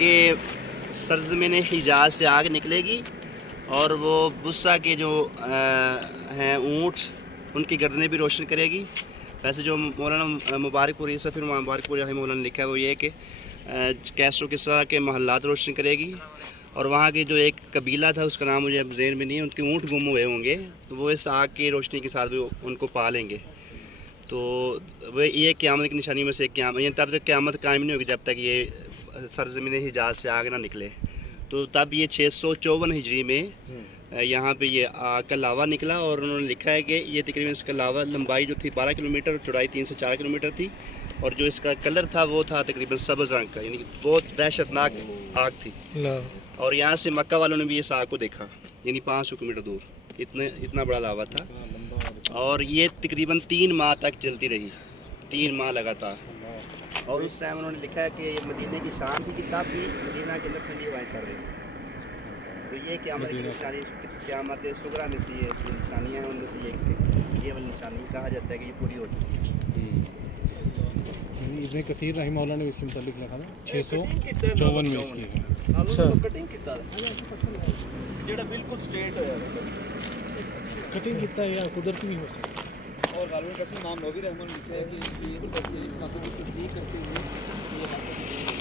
कि सरज़मीन हिजाज से आग निकलेगी और वो बुस्सा के जो हैं ऊँट, उनकी गर्दनें भी रोशन करेगी। वैसे जो मौलाना मुबारकपुरी सफ़ीर मुबारकपुरी रहमहुल्लाह ने लिखा है वो ये कि कैसरो किस्रा के महल्लात रोशन करेगी। और वहाँ की जो एक कबीला था उसका नाम मुझे अब ज़हन में नहीं है, उनके ऊँट गुम हुए होंगे, तो वो इस आग की रोशनी के साथ भी उनको पालेंगे। तो वह ये क़यामत की निशानी में से एक क़यामत, यानी तब तक क़यामत कायम नहीं होगी जब तक ये सरज़मीन हिजाज से आग ना निकले। तो तब ये 654 हिजरी में यहाँ पे ये आग का लावा निकला और उन्होंने लिखा है कि ये तकरीबन इसका लावा लंबाई जो थी 12 किलोमीटर, चौड़ाई 3 से 4 किलोमीटर थी, और जो इसका कलर था वो था तकरीबन सब्ज़ रंग का, यानी कि बहुत दहशतनाक आग थी। और यहाँ से मक्का वालों ने भी इस आग को देखा, यानी 500 किलोमीटर दूर, इतना बड़ा लावा था। और ये तकरीबन 3 माह तक चलती रही, 3 माह लगातार। और उस टाइम उन्होंने लिखा है कि ये मदीने की शान थी कि तब भी मदीना के अंदर ठंडी हवाएं चल रही थी। तो ये क़यामत की निशानी, क़यामत सुगरा में से ये जो निशानियाँ हैं उनमें से ये वाली निशानी कहा जाता है कि ये पूरी हो चुकी है। इब्न कसीर रहमहुल्लाह ने इसके मुतालिक लिखा था 654 में इसकी है। अच्छा, कटिंग कितना जेड़ा बिल्कुल स्ट्रेट है, कटिंग कितना या कुदरती नहीं हो सकती। और गालिब कसीर इमाम नबवी रहमहुल्लाह लिखते हैं कि ये बिल्कुल तस्दीक इसका बिल्कुल तस्दीक करते हुए ये